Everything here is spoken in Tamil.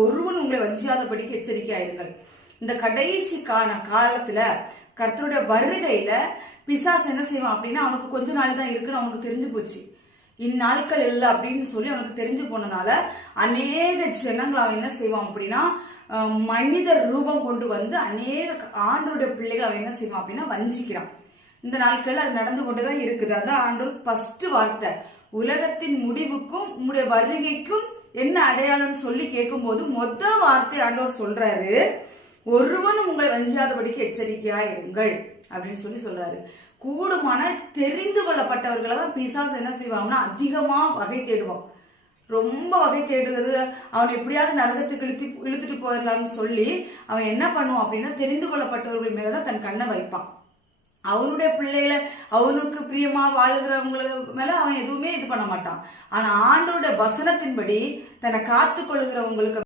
ஒருவன் உங்களை வஞ்சியாதபடிக்கு எச்சரிக்கையாயிருங்கள். இந்த கடைசி காலத்துல கர்த்தருடைய வருகையில பிசாசு என்ன செய்வான் அப்படின்னா, அவனுக்கு கொஞ்ச நாள் தான் இருக்குன்னு அவனுக்கு தெரிஞ்சு போச்சு. இந்நாட்கள் இல்லை அப்படின்னு சொல்லி அவனுக்கு தெரிஞ்சு போனனால அநேக ஜனங்கள் அவன் என்ன செய்வான் அப்படின்னா, மனிதர் ரூபம் கொண்டு வந்து அநேக ஆண்டோட பிள்ளைகள் அவன் என்ன செய்வான் அப்படின்னா வஞ்சிக்கிறான். இந்த நாட்கள் அது நடந்து கொண்டுதான் இருக்குது. அதான் ஆண்டோர் ஃபர்ஸ்ட் வார்த்தை, உலகத்தின் முடிவுக்கும் உங்களுடைய வருகைக்கும் என்ன அடையாளம்னு சொல்லி கேட்கும் போது வார்த்தை ஆண்டவர் சொல்றாரு, ஒருவனும் உங்களை வஞ்சியாதபடிக்கு எச்சரிக்கையா இருங்கள் அப்படின்னு சொல்லி சொல்றாரு. கூடுமான தெரிந்து கொள்ளப்பட்டவர்களை தான் பிசாசு என்ன செய்வாங்கன்னா அதிகமா வகை தேடுவான். ரொம்ப வகை தேடுறது, அவன் எப்படியாவது நரகத்துக்கு இழுத்துட்டு போயிடலாம்னு சொல்லி அவன் என்ன பண்ணுவான் அப்படின்னா, தெரிந்து கொள்ளப்பட்டவர்கள் மேலதான் தன் கண்ணை வைப்பான். அவனுடைய பிள்ளைகளை அவனுக்கு பிரியமா வாழுகிறவங்களுக்கு மேல அவன் எதுவுமே இது பண்ண மாட்டான். ஆனா ஆண்டோட வசனத்தின்படி தன்னை காத்து கொள்ளுகிறவங்களுக்கு